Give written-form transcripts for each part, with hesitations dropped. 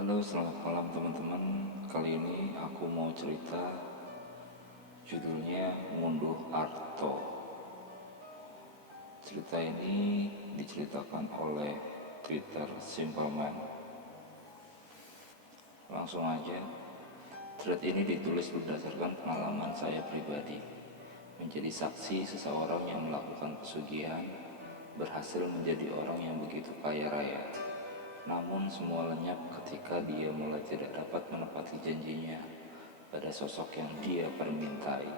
Halo, selamat malam teman-teman. Kali ini aku mau cerita, judulnya Ngunduh Arto. Cerita ini diceritakan oleh Twitter Simpleman. Langsung aja, thread ini ditulis berdasarkan pengalaman saya pribadi, menjadi saksi seseorang yang melakukan pesugihan, berhasil menjadi orang yang begitu kaya raya. Namun semua lenyap ketika dia mulai tidak dapat menepati janjinya pada sosok yang dia permintai.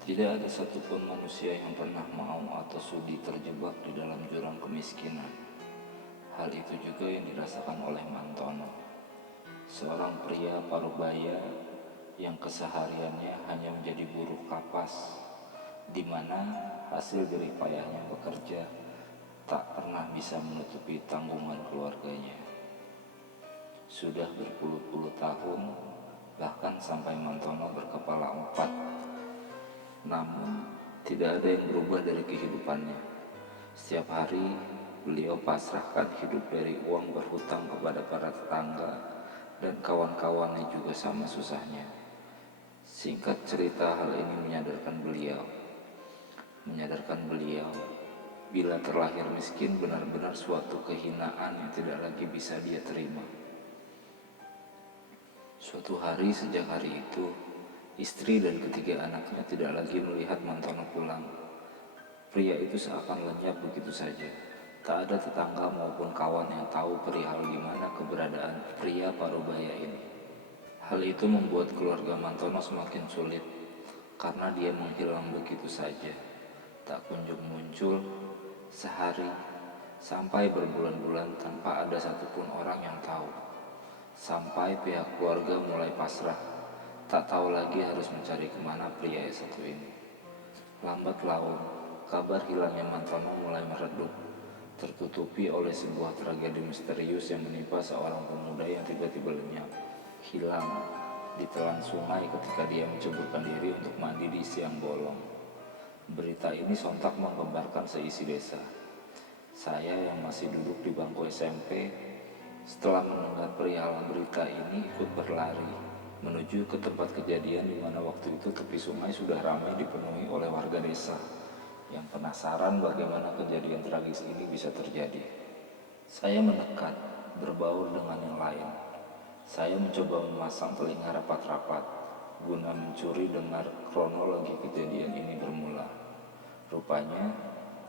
Tidak ada satupun manusia yang pernah mau atau sudi terjebak di dalam jurang kemiskinan. Hal itu juga yang dirasakan oleh Mantono, seorang pria parubaya yang kesehariannya hanya menjadi buruh kapas, di mana hasil jerih payahnya bekerja tak pernah bisa menutupi tanggungan keluarganya. Sudah berpuluh-puluh tahun, bahkan sampai Mantono berkepala 4. Namun, tidak ada yang berubah dari kehidupannya. Setiap hari, beliau pasrahkan hidup dari uang berhutang kepada para tetangga dan kawan-kawannya juga sama susahnya. Singkat cerita, hal ini menyadarkan beliau bila terlahir miskin benar-benar suatu kehinaan yang tidak lagi bisa dia terima. Suatu hari sejak hari itu, istri dan ketiga anaknya tidak lagi melihat Mantono pulang. Pria itu seakan lenyap begitu saja. Tak ada tetangga maupun kawan yang tahu perihal di mana keberadaan pria parubaya ini. Hal itu membuat keluarga Mantono semakin sulit karena dia menghilang begitu saja. Tak kunjung muncul sehari sampai berbulan-bulan tanpa ada satupun orang yang tahu. Sampai pihak keluarga mulai pasrah, tak tahu lagi harus mencari kemana pria satu ini. Lambat laun, kabar hilangnya Mantono mulai meredup, tertutupi oleh sebuah tragedi misterius yang menimpa seorang pemuda yang tiba-tiba lenyap, hilang di telan sungai ketika dia menceburkan diri untuk mandi di siang bolong. Berita ini sontak menggemparkan seisi desa. Saya yang masih duduk di bangku SMP, setelah mendengar perihal berita ini ikut berlari menuju ke tempat kejadian di mana waktu itu tepi sungai sudah ramai dipenuhi oleh warga desa yang penasaran bagaimana kejadian tragis ini bisa terjadi. Saya mendekat, berbaur dengan yang lain. Saya mencoba memasang telinga rapat-rapat guna mencuri dengar kronologi kejadian ini bermula. Rupanya,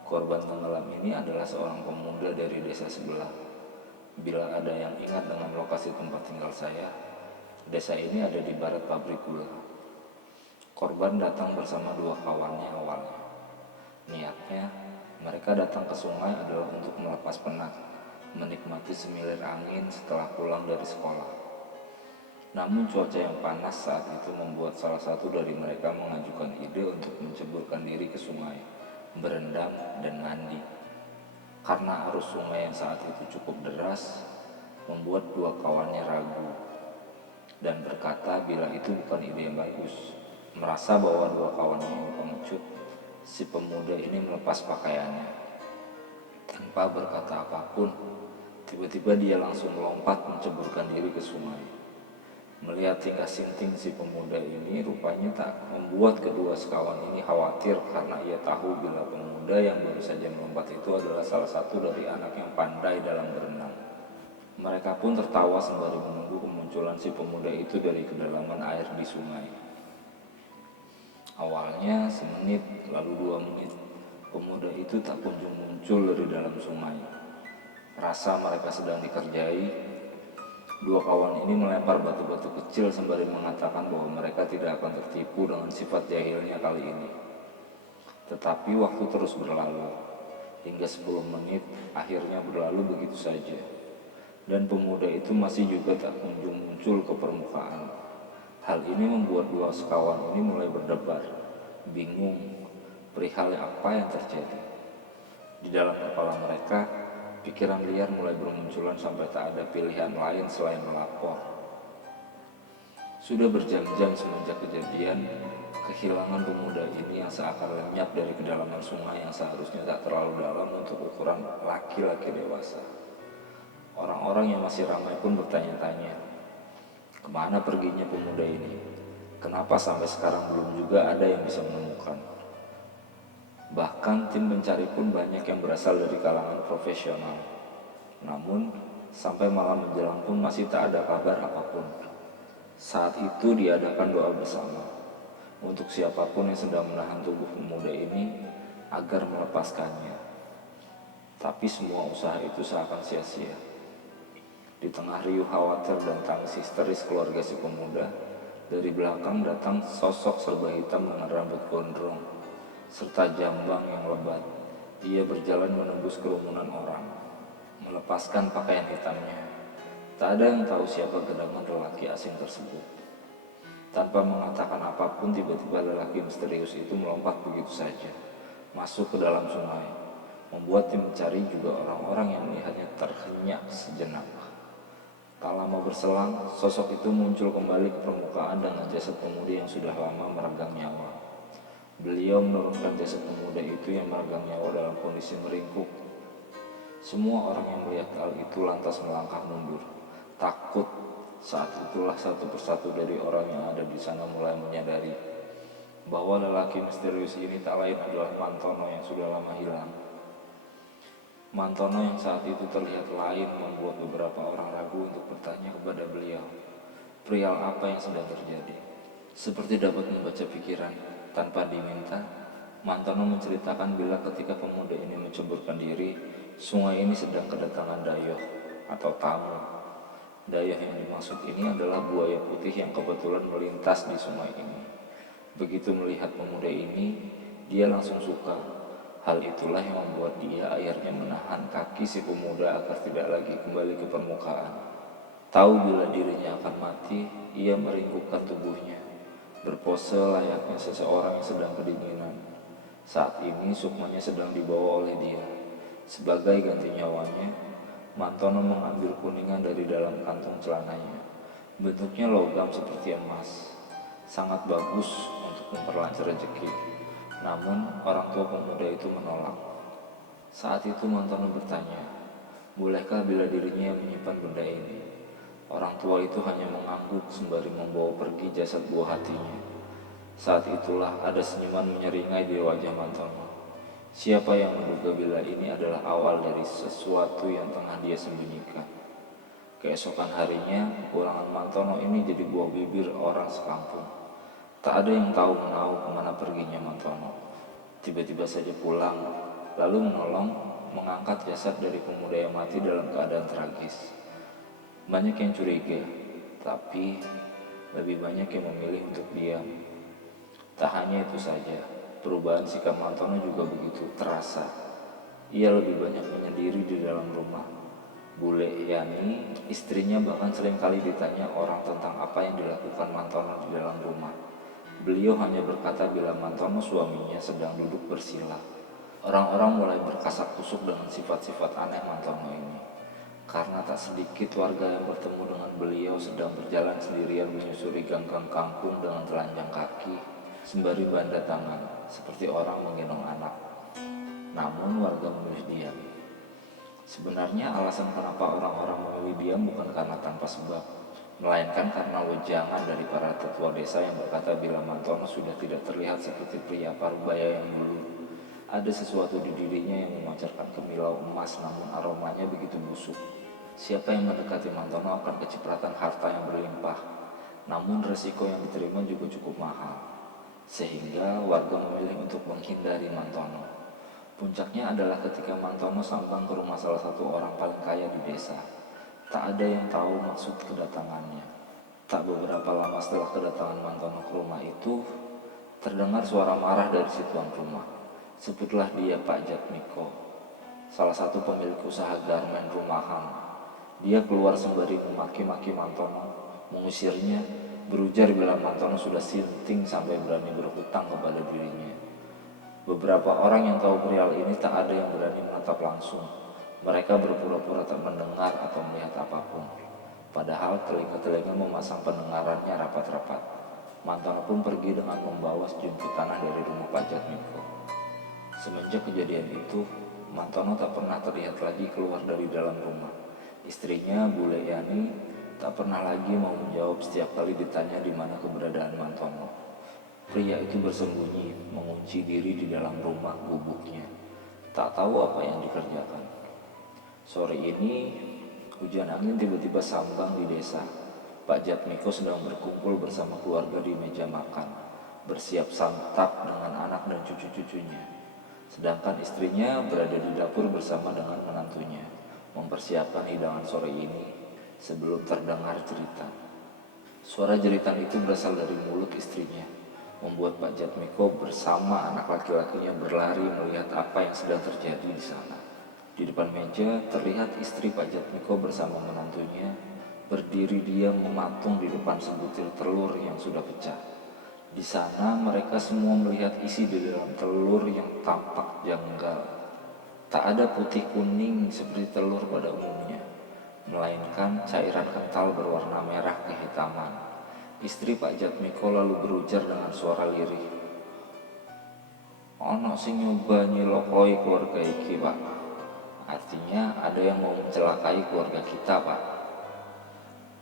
korban tenggelam ini adalah seorang pemuda dari desa sebelah. Bila ada yang ingat dengan lokasi tempat tinggal saya, desa ini ada di barat pabrik gula. Korban datang bersama dua kawannya awalnya. Niatnya, mereka datang ke sungai adalah untuk melepas penat, menikmati semilir angin setelah pulang dari sekolah. Namun cuaca yang panas saat itu membuat salah satu dari mereka mengajukan ide untuk menceburkan diri ke sungai, berendam dan mandi. Karena arus sungai yang saat itu cukup deras, membuat dua kawannya ragu dan berkata bila itu bukan ide yang bagus. Merasa bahwa dua kawannya ini pengecut, si pemuda ini melepas pakaiannya. Tanpa berkata apapun, tiba-tiba dia langsung melompat menceburkan diri ke sungai. Melihat tingkah sinting si pemuda ini rupanya tak membuat kedua sekawan ini khawatir karena ia tahu bila pemuda yang baru saja melompat itu adalah salah satu dari anak yang pandai dalam berenang. Mereka pun tertawa sembari menunggu kemunculan si pemuda itu dari kedalaman air di sungai. Awalnya semenit, lalu 2 menit, pemuda itu tak kunjung muncul dari dalam sungai. Rasa mereka sedang dikerjai, dua kawan ini melempar batu-batu kecil sembari mengatakan bahwa mereka tidak akan tertipu dengan sifat jahilnya kali ini. Tetapi waktu terus berlalu, hingga 10 menit akhirnya berlalu begitu saja. Dan pemuda itu masih juga tak kunjung muncul ke permukaan. Hal ini membuat dua sekawan ini mulai berdebar, bingung perihal apa yang terjadi. Di dalam kepala mereka, pikiran liar mulai bermunculan sampai tak ada pilihan lain selain melapor. Sudah berjam-jam semenjak kejadian, kehilangan pemuda ini yang seakan lenyap dari kedalaman sungai yang seharusnya tak terlalu dalam untuk ukuran laki-laki dewasa. Orang-orang yang masih ramai pun bertanya-tanya, Kemana perginya pemuda ini? Kenapa sampai sekarang belum juga ada yang bisa menemukan? Bahkan tim pencari pun banyak yang berasal dari kalangan profesional. Namun, sampai malam menjelang pun masih tak ada kabar apapun. Saat itu diadakan doa bersama untuk siapapun yang sedang menahan tubuh pemuda ini agar melepaskannya. Tapi semua usaha itu seakan sia-sia. Di tengah riuh khawatir dan tangis histeris keluarga si pemuda, dari belakang datang sosok serba hitam dengan rambut gondrong, serta jambang yang lebat. Ia berjalan menembus kerumunan orang, melepaskan pakaian hitamnya. Tak ada yang tahu siapa gerangan lelaki asing tersebut. Tanpa mengatakan apapun, tiba-tiba lelaki misterius itu melompat begitu saja, masuk ke dalam sungai, membuat tim mencari juga orang-orang yang melihatnya terhenyak sejenak. Tak lama berselang, sosok itu muncul kembali ke permukaan dengan jasad pemuda yang sudah lama meregang nyawa. Beliau menurunkan jasad pemuda itu yang meregang nyawa dalam kondisi meringkuk. Semua orang yang melihat hal itu lantas melangkah mundur, takut. Saat itulah satu persatu dari orang yang ada di sana mulai menyadari bahwa lelaki misterius ini tak lain adalah Mantono yang sudah lama hilang. Mantono yang saat itu terlihat lain membuat beberapa orang ragu untuk bertanya kepada beliau, perihal apa yang sedang terjadi. Seperti dapat membaca pikiran, tanpa diminta, Mantono menceritakan bila ketika pemuda ini menceburkan diri, sungai ini sedang kedatangan dayoh atau tamu. Dayoh yang dimaksud ini adalah buaya putih yang kebetulan melintas di sungai ini. Begitu melihat pemuda ini, dia langsung suka. Hal itulah yang membuat dia akhirnya menahan kaki si pemuda agar tidak lagi kembali ke permukaan. Tahu bila dirinya akan mati, ia meringkukkan tubuhnya, berpose layaknya seseorang yang sedang kedinginan. Saat ini sukmanya sedang dibawa oleh dia. Sebagai ganti nyawanya, Mantono mengambil kuningan dari dalam kantung celananya. Bentuknya logam seperti emas, sangat bagus untuk memperlancar rezeki. Namun orang tua pemuda itu menolak. Saat itu Mantono bertanya, bolehkah bila dirinya yang menyimpan benda ini? Orang tua itu hanya mengangguk sembari membawa pergi jasad buah hatinya. Saat itulah ada senyuman menyeringai di wajah Mantono. Siapa yang menduga bila ini adalah awal dari sesuatu yang tengah dia sembunyikan? Keesokan harinya, pulangan Mantono ini jadi buah bibir orang sekampung. Tak ada yang tahu menahu kemana perginya Mantono. Tiba-tiba saja pulang, lalu menolong mengangkat jasad dari pemuda yang mati dalam keadaan tragis. Banyak yang curiga, tapi lebih banyak yang memilih untuk diam. Tak hanya itu saja, perubahan sikap Mantono juga begitu terasa. Ia lebih banyak menyendiri di dalam rumah. Bule Yani, istrinya bahkan seringkali ditanya orang tentang apa yang dilakukan Mantono di dalam rumah. Beliau hanya berkata bila Mantono suaminya sedang duduk bersila. Orang-orang mulai berkasak kusuk dengan sifat-sifat aneh Mantono ini. Karena tak sedikit warga yang bertemu dengan beliau sedang berjalan sendirian menyusuri gang-gang kampung dengan telanjang kaki, sembari banda tangan, seperti orang menggendong anak. Namun warga memilih diam. Sebenarnya alasan kenapa orang-orang memilih diam bukan karena tanpa sebab, melainkan karena wejangan dari para tetua desa yang berkata bila Mantono sudah tidak terlihat seperti pria parubaya yang dulu. Ada sesuatu di dirinya yang memancarkan kemilau emas, namun aromanya begitu busuk. Siapa yang mendekati Mantono akan kecipratan harta yang berlimpah, namun resiko yang diterima juga cukup mahal, sehingga warga memilih untuk menghindari Mantono. Puncaknya adalah ketika Mantono sampai ke rumah salah satu orang paling kaya di desa. Tak ada yang tahu maksud kedatangannya. Tak beberapa lama setelah kedatangan Mantono ke rumah itu, terdengar suara marah dari si tuan rumah. Sebutlah dia Pak Jatmiko, salah satu pemilik usaha garmen rumahan. Dia keluar sembari memaki-maki Mantono, mengusirnya, berujar bila Mantono sudah sinting sampai berani berhutang kepada dirinya. Beberapa orang yang tahu perihal ini tak ada yang berani menatap langsung. Mereka berpura-pura tak mendengar atau melihat apapun. Padahal telinga-telinga memasang pendengarannya rapat-rapat. Mantono pun pergi dengan membawa sejumput tanah dari rumah Pak Jatmiko. Semenjak kejadian itu, Mantono tak pernah terlihat lagi keluar dari dalam rumah. Istrinya, Bule Yani, tak pernah lagi mau menjawab setiap kali ditanya di mana keberadaan Mantono. Pria itu bersembunyi, mengunci diri di dalam rumah gubuknya. Tak tahu apa yang dikerjakan. Sore ini, hujan angin tiba-tiba sambang di desa. Pak Jatmiko sedang berkumpul bersama keluarga di meja makan, bersiap santap dengan anak dan cucu-cucunya. Sedangkan istrinya berada di dapur bersama dengan menantunya, mempersiapkan hidangan sore ini sebelum terdengar jeritan. Suara jeritan itu berasal dari mulut istrinya, membuat Pak Jatmiko bersama anak laki-lakinya berlari melihat apa yang sedang terjadi di sana. Di depan meja terlihat istri Pak Jatmiko bersama menantunya berdiri diam mematung di depan sebutir telur yang sudah pecah. Di sana mereka semua melihat isi di dalam telur yang tampak janggal. Tak ada putih kuning seperti telur pada umumnya, melainkan cairan kental berwarna merah kehitaman. Istri Pak Jatmiko lalu berujar dengan suara lirih, "Ono sing nyoba nyilokoi keluarga iki, Pak." Artinya ada yang mau mencelakai keluarga kita, Pak.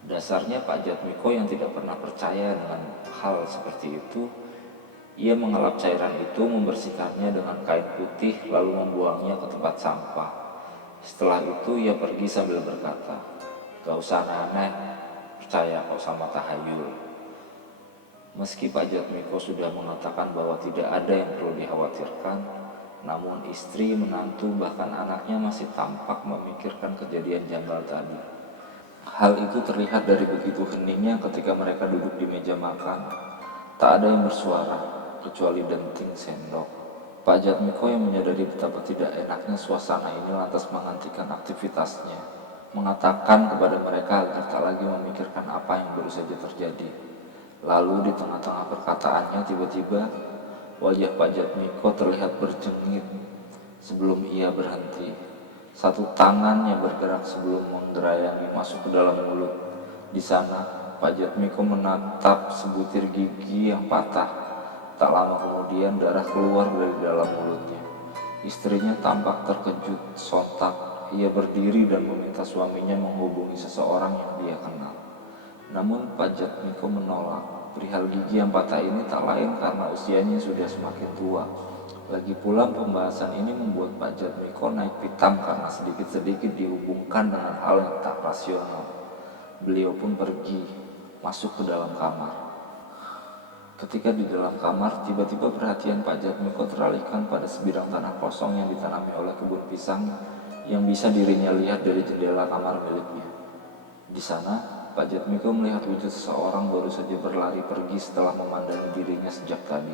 Dasarnya Pak Jatmiko yang tidak pernah percaya dengan hal seperti itu, ia mengelap cairan itu, membersihkannya dengan kain putih, lalu membuangnya ke tempat sampah. Setelah itu ia pergi sambil berkata, "Gak usah aneh, percaya kok sama tahayul." Meski Pak Jatmiko sudah mengatakan bahwa tidak ada yang perlu dikhawatirkan, namun istri, menantu, bahkan anaknya masih tampak memikirkan kejadian janggal tadi. Hal itu terlihat dari begitu heningnya ketika mereka duduk di meja makan. Tak ada yang bersuara, kecuali denting sendok. Pak Jatmiko yang menyadari betapa tidak enaknya suasana ini lantas menghentikan aktivitasnya, mengatakan kepada mereka agar tak lagi memikirkan apa yang baru saja terjadi. Lalu di tengah-tengah perkataannya tiba-tiba wajah Pak Jatmiko terlihat berjengit sebelum ia berhenti. Satu tangan yang bergerak sebelum menggerayangi masuk ke dalam mulut. Di sana, Pak Jatmiko menatap sebutir gigi yang patah. Tak lama kemudian darah keluar dari dalam mulutnya. Istrinya tampak terkejut, sontak. Ia berdiri dan meminta suaminya menghubungi seseorang yang dia kenal. Namun Pak Jatmiko menolak. Perihal gigi yang patah ini tak lain karena usianya sudah semakin tua. Lagi pula pembahasan ini membuat Pak Jatmiko naik pitam karena sedikit-sedikit dihubungkan dengan hal yang tak rasional. Beliau pun pergi, masuk ke dalam kamar. Ketika di dalam kamar, tiba-tiba perhatian Pak Jatmiko teralihkan pada sebidang tanah kosong yang ditanami oleh kebun pisang yang bisa dirinya lihat dari jendela kamar miliknya. Di sana, Pak Jatmiko melihat wujud seseorang baru saja berlari pergi setelah memandangi dirinya sejak tadi.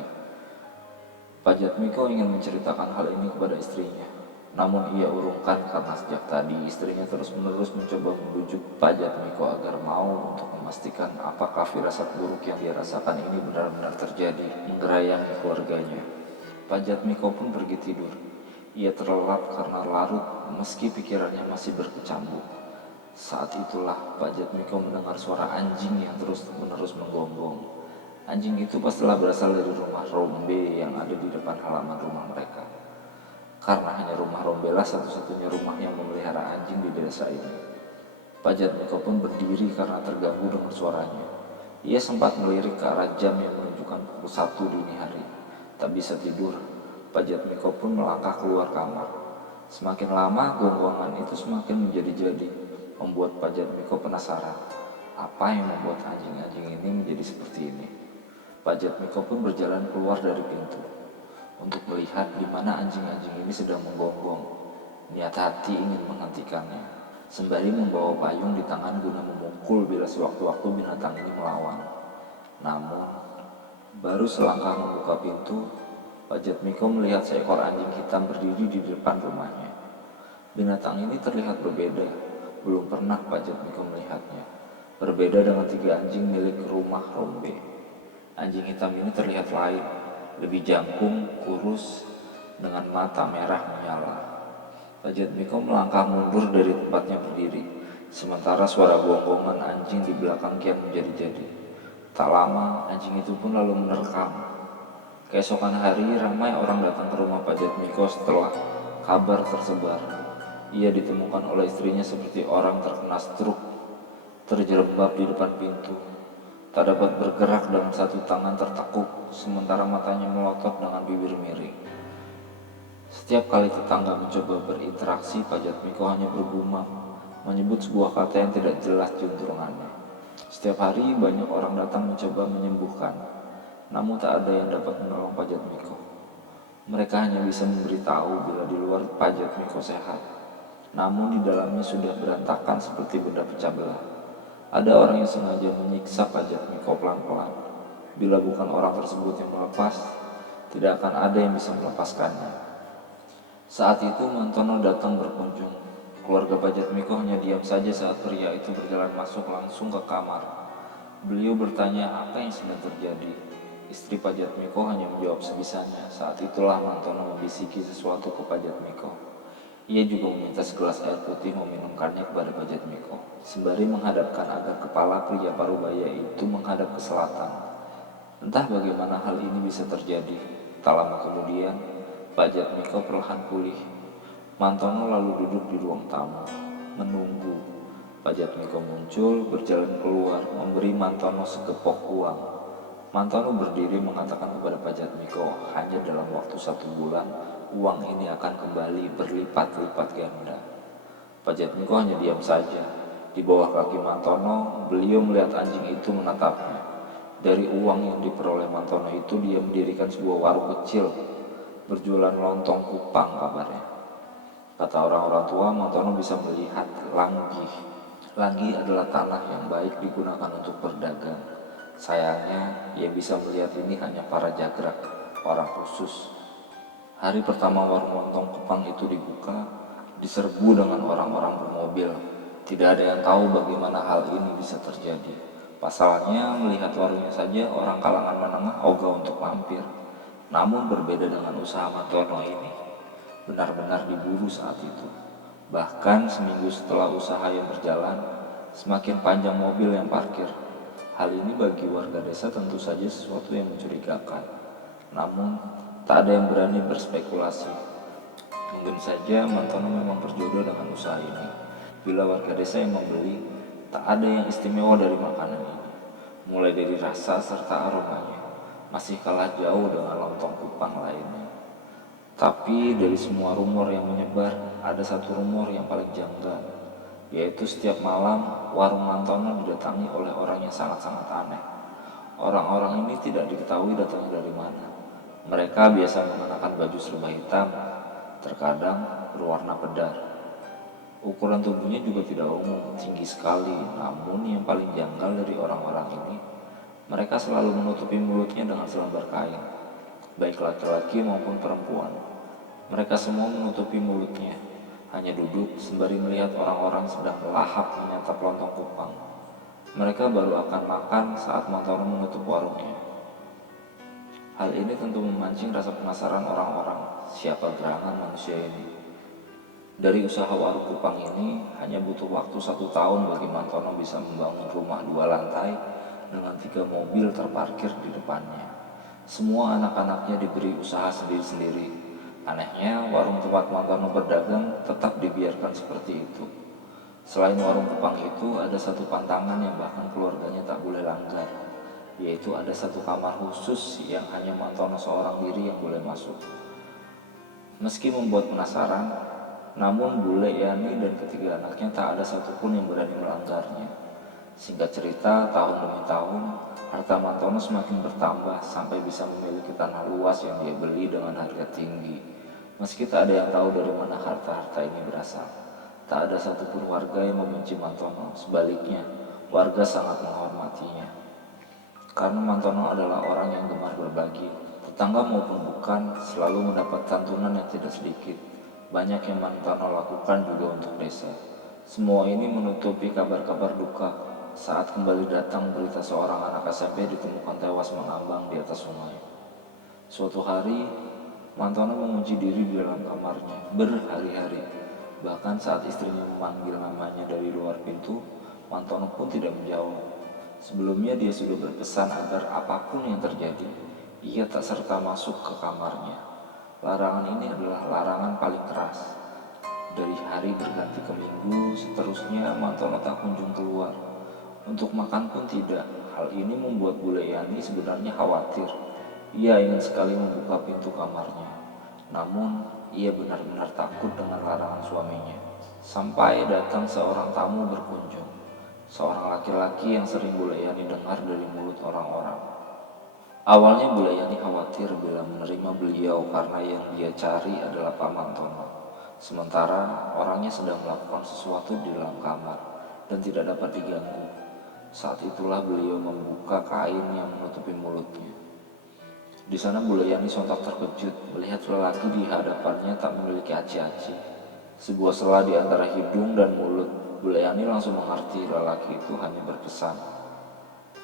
Pak Jatmiko ingin menceritakan hal ini kepada istrinya, namun ia urungkan karena sejak tadi istrinya terus-menerus mencoba membujuk Pak Jatmiko agar mau untuk memastikan apakah firasat buruk yang dia rasakan ini benar-benar terjadi, menggerayangi keluarganya. Pak Jatmiko pun pergi tidur. Ia terlelap karena larut meski pikirannya masih berkecambuk. Saat itulah Pak Jatmiko mendengar suara anjing yang terus-menerus menggonggong. Anjing itu pastilah berasal dari rumah Rombe yang ada di depan halaman rumah mereka. Karena hanya rumah Rombe lah satu-satunya rumah yang memelihara anjing di desa ini. Pak Jatmiko pun berdiri karena terganggu dengan suaranya. Ia sempat melirik ke arah jam yang menunjukkan pukul 1 dini hari. Tak bisa tidur, Pak Jatmiko pun melangkah keluar kamar. Semakin lama gonggongan itu semakin menjadi-jadi, membuat Pak Jatmiko penasaran. Apa yang membuat anjing-anjing ini menjadi seperti ini? Pak Jatmiko pun berjalan keluar dari pintu untuk melihat di mana anjing-anjing ini sedang menggonggong. Niat hati ingin menghentikannya, sembari membawa payung di tangan guna memukul bila sewaktu-waktu binatang ini melawan. Namun, baru selangkah membuka pintu, Pak Jatmiko melihat seekor anjing hitam berdiri di depan rumahnya. Binatang ini terlihat berbeda, belum pernah Pak Jatmiko melihatnya. Berbeda dengan 3 anjing milik rumah Rombe. Anjing hitam ini terlihat lain, lebih jangkung, kurus, dengan mata merah menyala. Pak Jatmiko melangkah mundur dari tempatnya berdiri, sementara suara gonggongan anjing di belakang kian menjadi-jadi. Tak lama, anjing itu pun lalu menerkam. Keesokan hari, ramai orang datang ke rumah Pak Jatmiko setelah kabar tersebar. Ia ditemukan oleh istrinya seperti orang terkena stroke. terjerembab di depan pintu. Tak dapat bergerak dan satu tangan tertekuk, sementara matanya melotot dengan bibir miring. Setiap kali tetangga mencoba berinteraksi, Pak Jatmiko hanya bergumam, menyebut sebuah kata yang tidak jelas juntrungannya. Setiap hari banyak orang datang mencoba menyembuhkan, namun tak ada yang dapat menolong Pak Jatmiko. Mereka hanya bisa memberitahu bila di luar Pak Jatmiko sehat, namun di dalamnya sudah berantakan seperti benda pecah belah. Ada orang yang sengaja menyiksa Pak Jatmiko pelan-pelan. Bila bukan orang tersebut yang melepas, tidak akan ada yang bisa melepaskannya. Saat itu Mantono datang berkunjung. Keluarga Pak Jatmiko hanya diam saja saat pria itu berjalan masuk langsung ke kamar. Beliau bertanya apa yang sedang terjadi. Istri Pak Jatmiko hanya menjawab sebisanya. Saat itulah Mantono membisiki sesuatu ke Pak Jatmiko. Ia juga meminta segelas air putih meminumkannya kepada Pak Jatmiko, sembari menghadapkan agar kepala pria parubaya itu menghadap ke selatan. Entah bagaimana hal ini bisa terjadi. Tak lama kemudian, Pak Jatmiko perlahan pulih. Mantono lalu duduk di ruang tamu, menunggu. Pak Jatmiko muncul, berjalan keluar, memberi Mantono segepok uang. Mantono berdiri mengatakan kepada Pak Jatmiko, hanya dalam waktu 1 bulan, uang ini akan kembali berlipat-lipat ganda. Pak Jatmiko hanya diam saja. Di bawah kaki Mantono, beliau melihat anjing itu menatapnya. Dari uang yang diperoleh Mantono itu, dia mendirikan sebuah warung kecil, berjualan lontong kupang kabarnya. Kata orang-orang tua, Mantono bisa melihat langgi. Langgi adalah tanah yang baik digunakan untuk berdagang. Sayangnya, ia bisa melihat ini hanya para jagrak, orang khusus. Hari pertama warung lontong kupang itu dibuka, diserbu dengan orang-orang bermobil. Tidak ada yang tahu bagaimana hal ini bisa terjadi. Pasalnya, melihat warungnya saja, orang kalangan menengah ogah untuk mampir. Namun berbeda dengan usaha Mantono ini, benar-benar diburu saat itu. Bahkan seminggu setelah usaha yang berjalan, semakin panjang mobil yang parkir. Hal ini bagi warga desa tentu saja sesuatu yang mencurigakan. Namun, tak ada yang berani berspekulasi. Mungkin saja Mantono memang berjodoh dengan usaha ini. Bila warga desa yang membeli, tak ada yang istimewa dari makanan ini. Mulai dari rasa serta aromanya, masih kalah jauh dengan lontong kupang lainnya. Tapi dari semua rumor yang menyebar, ada satu rumor yang paling janggal, yaitu setiap malam warung Mantono didatangi oleh orang yang sangat-sangat aneh. Orang-orang ini tidak diketahui datangnya dari mana. Mereka biasa mengenakan baju serba hitam, terkadang berwarna pedar. Ukuran tubuhnya juga tidak umum, tinggi sekali. Namun yang paling janggal dari orang-orang ini, mereka selalu menutupi mulutnya dengan selembar kain, baik laki-laki maupun perempuan. Mereka semua menutupi mulutnya, hanya duduk sembari melihat orang-orang sedang melahap menyantap lontong kupang. Mereka baru akan makan saat Mantono menutup warungnya. Hal ini tentu memancing rasa penasaran orang-orang, siapa gerangan manusia ini. Dari usaha warung kupang ini hanya butuh waktu 1 tahun bagi Mantono bisa membangun rumah 2 lantai dengan 3 mobil terparkir di depannya. Semua anak-anaknya diberi usaha sendiri-sendiri. Anehnya, warung tempat Mantono berdagang tetap dibiarkan seperti itu. Selain warung kupang itu, ada satu pantangan yang bahkan keluarganya tak boleh langgar, yaitu ada satu kamar khusus yang hanya Mantono seorang diri yang boleh masuk. Meski membuat penasaran, namun bule Yani dan ketiga anaknya tak ada satupun yang berani melanggarnya. Singkat cerita, tahun demi tahun, harta Mantono semakin bertambah sampai bisa memiliki tanah luas yang dia beli dengan harga tinggi. Meski tak ada yang tahu dari mana harta-harta ini berasal. Tak ada satupun warga yang membenci Mantono, sebaliknya, warga sangat menghormatinya. Karena Mantono adalah orang yang gemar berbagi, tetangga maupun bukan selalu mendapat santunan yang tidak sedikit. Banyak yang Mantono lakukan juga untuk desa. Semua ini menutupi kabar-kabar duka saat kembali datang berita seorang anak SMP ditemukan tewas mengambang di atas sungai. Suatu hari, Mantono mengunci diri di dalam kamarnya berhari-hari. Bahkan saat istrinya memanggil namanya dari luar pintu, Mantono pun tidak menjawab. Sebelumnya dia sudah berpesan agar apapun yang terjadi, ia tak serta masuk ke kamarnya. Larangan ini adalah larangan paling keras. Dari hari berganti ke minggu, seterusnya Mantono tak kunjung keluar. Untuk makan pun tidak. Hal ini membuat Bule Yani sebenarnya khawatir. Ia ingin sekali membuka pintu kamarnya. Namun, ia benar-benar takut dengan larangan suaminya. Sampai datang seorang tamu berkunjung. Seorang laki-laki yang sering Bule Yani dengar dari mulut orang-orang. Awalnya Bule Yani khawatir bila menerima beliau karena yang dia cari adalah Pak Mantono. Sementara orangnya sedang melakukan sesuatu di dalam kamar dan tidak dapat diganggu. Saat itulah beliau membuka kain yang menutupi mulutnya. Di sana Bule Yani sontak terkejut melihat lelaki di hadapannya tak memiliki aci-aci. Sebuah sela di antara hidung dan mulut. Bule Yani langsung mengerti lelaki itu hanya berpesan.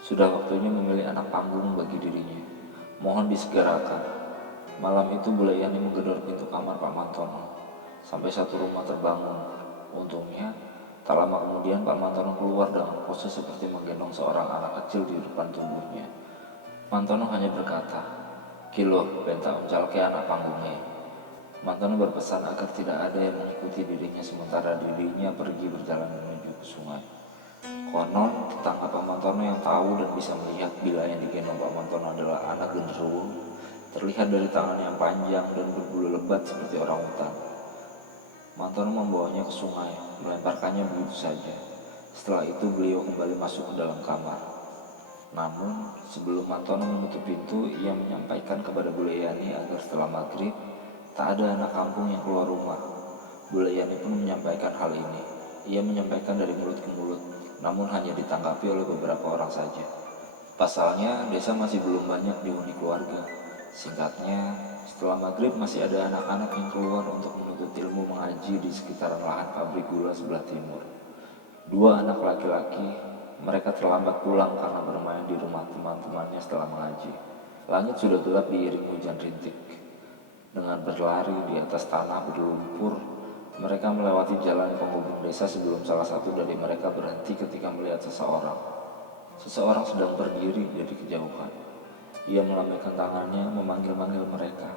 Sudah waktunya memilih anak panggung bagi dirinya. Mohon disegerakan. Malam itu Bule Yani menggedor pintu kamar Pak Mantono. Sampai satu rumah terbangun. Untungnya, tak lama kemudian Pak Mantono keluar dengan pose seperti menggendong seorang anak kecil di depan tubuhnya. Mantono hanya berkata, "Kilo, benta uncalke anak panggungnya." Mantono berpesan agar tidak ada yang mengikuti dirinya sementara dirinya pergi berjalan menuju ke sungai. Konon, tetangga Pak Mantono yang tahu dan bisa melihat bila yang digendong Pak Mantono adalah anak genderuwo, terlihat dari tangan yang panjang dan berbulu lebat seperti orang hutan. Mantono membawanya ke sungai, melemparkannya begitu saja. Setelah itu beliau kembali masuk ke dalam kamar. Namun, sebelum Mantono menutup pintu, ia menyampaikan kepada Bule Yani agar setelah maghrib, tak ada anak kampung yang keluar rumah. Bule Yani pun menyampaikan hal ini. Ia menyampaikan dari mulut ke mulut, namun hanya ditanggapi oleh beberapa orang saja. Pasalnya, desa masih belum banyak dihuni keluarga. Singkatnya, setelah maghrib masih ada anak-anak yang keluar untuk menuntut ilmu mengaji di sekitaran lahan pabrik gula sebelah timur. Dua anak laki-laki, mereka terlambat pulang karena bermain di rumah teman-temannya setelah mengaji. Langit sudah gelap diiring hujan rintik. Dengan berlari di atas tanah berlumpur, mereka melewati jalan penghubung desa sebelum salah satu dari mereka berhenti ketika melihat seseorang. Seseorang sedang berdiri dari kejauhan. Ia melambaikan tangannya memanggil-manggil mereka.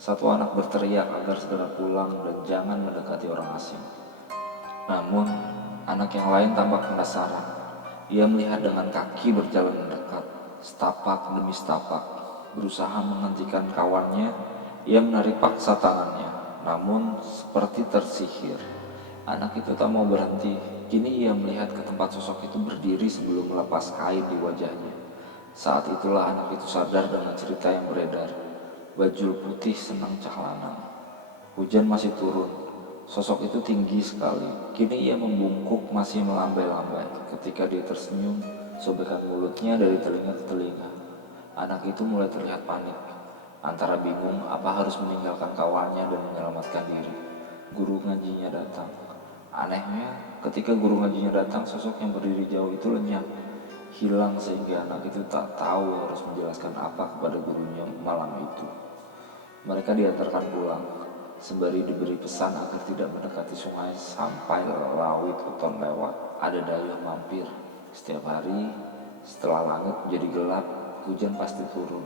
Satu anak berteriak agar segera pulang dan jangan mendekati orang asing. Namun, anak yang lain tampak penasaran. Ia melihat dengan kaki berjalan mendekat, setapak demi setapak. Berusaha menghentikan kawannya, ia menarik paksa tangannya. Namun, seperti tersihir, anak itu tak mau berhenti. Kini ia melihat ke tempat sosok itu berdiri sebelum melepas kain di wajahnya. Saat itulah anak itu sadar dengan cerita yang beredar. Bajul putih senang caklanang. Hujan masih turun. Sosok itu tinggi sekali. Kini ia membungkuk masih melambai-lambai. Ketika dia tersenyum, sobekan mulutnya dari telinga ke telinga. Anak itu mulai terlihat panik. Antara bingung apa harus meninggalkan kawannya dan menyelamatkan diri. Guru ngajinya datang. Anehnya, ketika guru ngajinya datang, sosok yang berdiri jauh itu lenyap. Hilang sehingga anak itu tak tahu harus menjelaskan apa kepada gurunya malam itu. Mereka diantarkan pulang, sembari diberi pesan agar tidak mendekati sungai sampai lawit uton lewat. Ada dayung mampir. Setiap hari, setelah langit menjadi gelap, hujan pasti turun.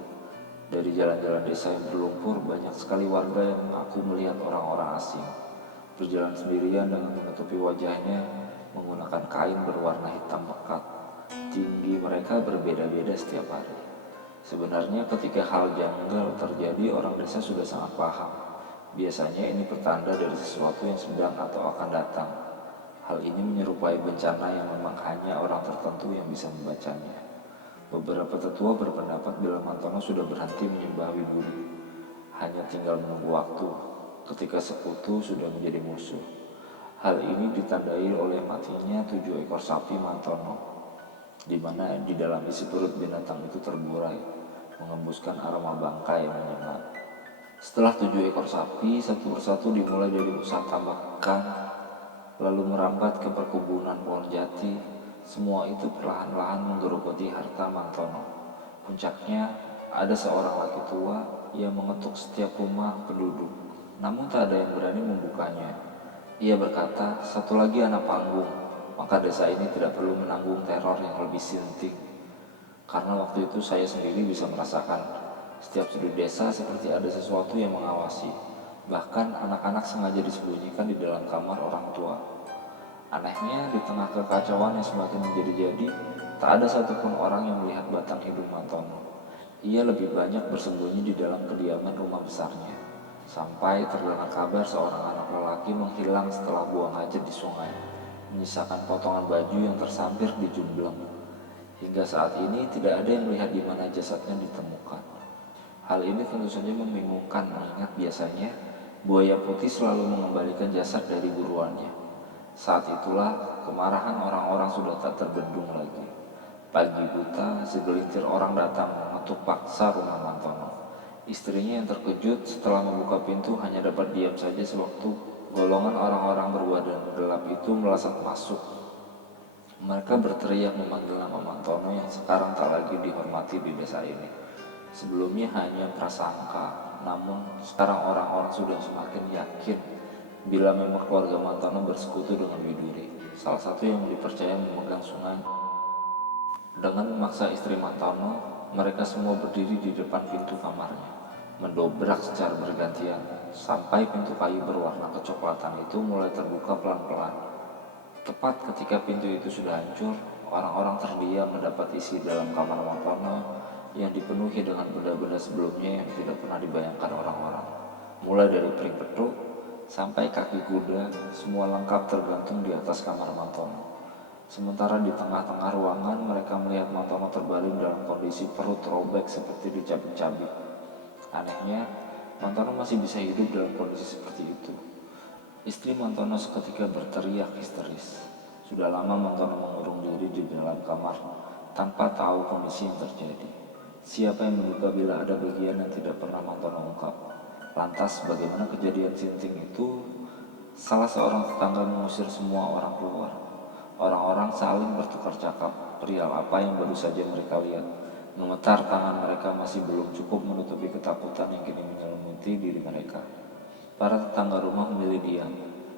Dari jalan-jalan desa yang berlumpur, banyak sekali warga yang mengaku melihat orang-orang asing. Berjalan sendirian dengan menutupi wajahnya, menggunakan kain berwarna hitam pekat. Tinggi mereka berbeda-beda setiap hari. Sebenarnya ketika hal janggal terjadi, orang desa sudah sangat paham. Biasanya ini pertanda dari sesuatu yang sedang atau akan datang. Hal ini menyerupai bencana yang memang hanya orang tertentu yang bisa membacanya. Beberapa tetua berpendapat bila Mantono sudah berhenti menyembah Wiburu. Hanya tinggal menunggu waktu ketika sekutu sudah menjadi musuh. Hal ini ditandai oleh matinya 7 ekor sapi Mantono, di mana di dalam isi perut binatang itu terburai, mengembuskan aroma bangkai yang menyengat. Setelah 7 ekor sapi, satu persatu dimulai dari usaha tambak ikan, lalu merambat ke perkebunan pohon jati. Semua itu perlahan-lahan menggerogoti harta Mantono. Puncaknya, ada seorang laki tua yang mengetuk setiap rumah penduduk, namun tak ada yang berani membukanya. Ia berkata, "Satu lagi anak panggung, maka desa ini tidak perlu menanggung teror yang lebih sinting." Karena waktu itu saya sendiri bisa merasakan setiap sudut desa seperti ada sesuatu yang mengawasi. Bahkan anak-anak sengaja disembunyikan di dalam kamar orang tua. Anehnya, di tengah kekacauan yang semakin menjadi-jadi, tak ada satupun orang yang melihat batang hidung Mantono. Ia lebih banyak bersembunyi di dalam kediaman rumah besarnya. Sampai terdengar kabar seorang anak lelaki menghilang setelah buang hajat di sungai, menyisakan potongan baju yang tersampir di jumbleng. Hingga saat ini tidak ada yang melihat di mana jasadnya ditemukan. Hal ini tentu saja membingungkan mengingat biasanya buaya putih selalu mengembalikan jasad dari buruannya. Saat itulah kemarahan orang-orang sudah tak terbendung lagi. Pagi buta, segelintir orang datang mengetuk paksa rumah Mantono. Istrinya yang terkejut setelah membuka pintu hanya dapat diam saja sewaktu golongan orang-orang berbadan gelap itu melesat masuk. Mereka berteriak memanggil nama Mantono yang sekarang tak lagi dihormati di desa ini. Sebelumnya hanya prasangka, namun sekarang orang-orang sudah semakin yakin bila memang keluarga Mantono bersekutu dengan Widuri, salah satu yang dipercaya memegang sungai. Dengan memaksa istri Mantono, mereka semua berdiri di depan pintu kamarnya, mendobrak secara bergantian, sampai pintu kayu berwarna kecoklatan itu mulai terbuka pelan-pelan. Tepat ketika pintu itu sudah hancur, orang-orang terdiam mendapat isi dalam kamar Mantono yang dipenuhi dengan benda-benda sebelumnya yang tidak pernah dibayangkan orang-orang. Mulai dari piring petuk sampai kaki kuda, semua lengkap tergantung di atas kamar Mantono. Sementara di tengah-tengah ruangan mereka melihat Mantono terbaring dalam kondisi perut robek seperti dicabik-cabik. Anehnya, Mantono masih bisa hidup dalam kondisi seperti itu. Istri Mantono seketika berteriak histeris. Sudah lama Mantono mengurung diri di dalam kamar tanpa tahu kondisi yang terjadi. Siapa yang menduga bila ada bagian yang tidak pernah Mantono ungkap? Lantas bagaimana kejadian sinting itu? Salah seorang tetangga mengusir semua orang keluar. Orang-orang saling bertukar cakap perihal apa yang baru saja mereka lihat. Gemetar tangan mereka masih belum cukup menutupi ketakutan yang kini menyelimuti diri mereka. Para tetangga rumah memilih diam,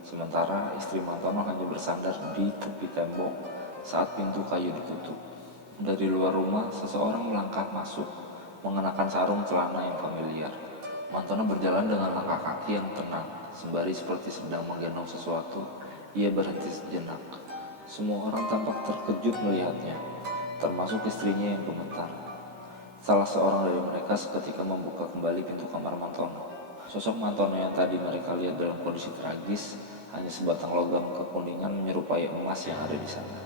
sementara istri Mantono hanya bersandar di tepi tembok saat pintu kayu ditutup. Dari luar rumah, seseorang melangkah masuk, mengenakan sarung celana yang familiar. Mantono berjalan dengan langkah kaki yang tenang, sembari seperti sedang menggendong sesuatu. Ia berhenti sejenak. Semua orang tampak terkejut melihatnya, termasuk istrinya yang gemetar. Salah seorang dari mereka seketika membuka kembali pintu kamar Mantono. Sosok Mantono yang tadi mereka lihat dalam kondisi tragis hanya sebatang logam kekuningan menyerupai emas yang ada di sana.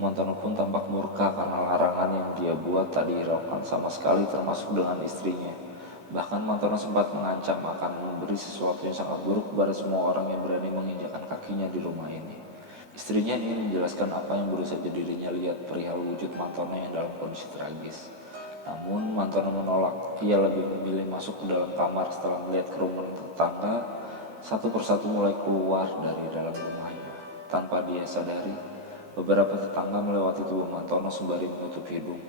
Mantono pun tampak murka karena larangan yang dia buat tak dihiraukan sama sekali termasuk dengan istrinya. Bahkan Mantono sempat mengancam akan memberi sesuatu yang sangat buruk kepada semua orang yang berani menginjakkan kakinya di rumah ini. Istrinya ingin menjelaskan apa yang baru saja dirinya lihat perihal wujud Mantono yang dalam kondisi tragis. Namun Mantono menolak. Ia lebih memilih masuk ke dalam kamar setelah melihat kerumunan tetangga satu persatu mulai keluar dari dalam rumahnya. Tanpa dia sadari, beberapa tetangga melewati tubuh Mantono sembari menutup hidung.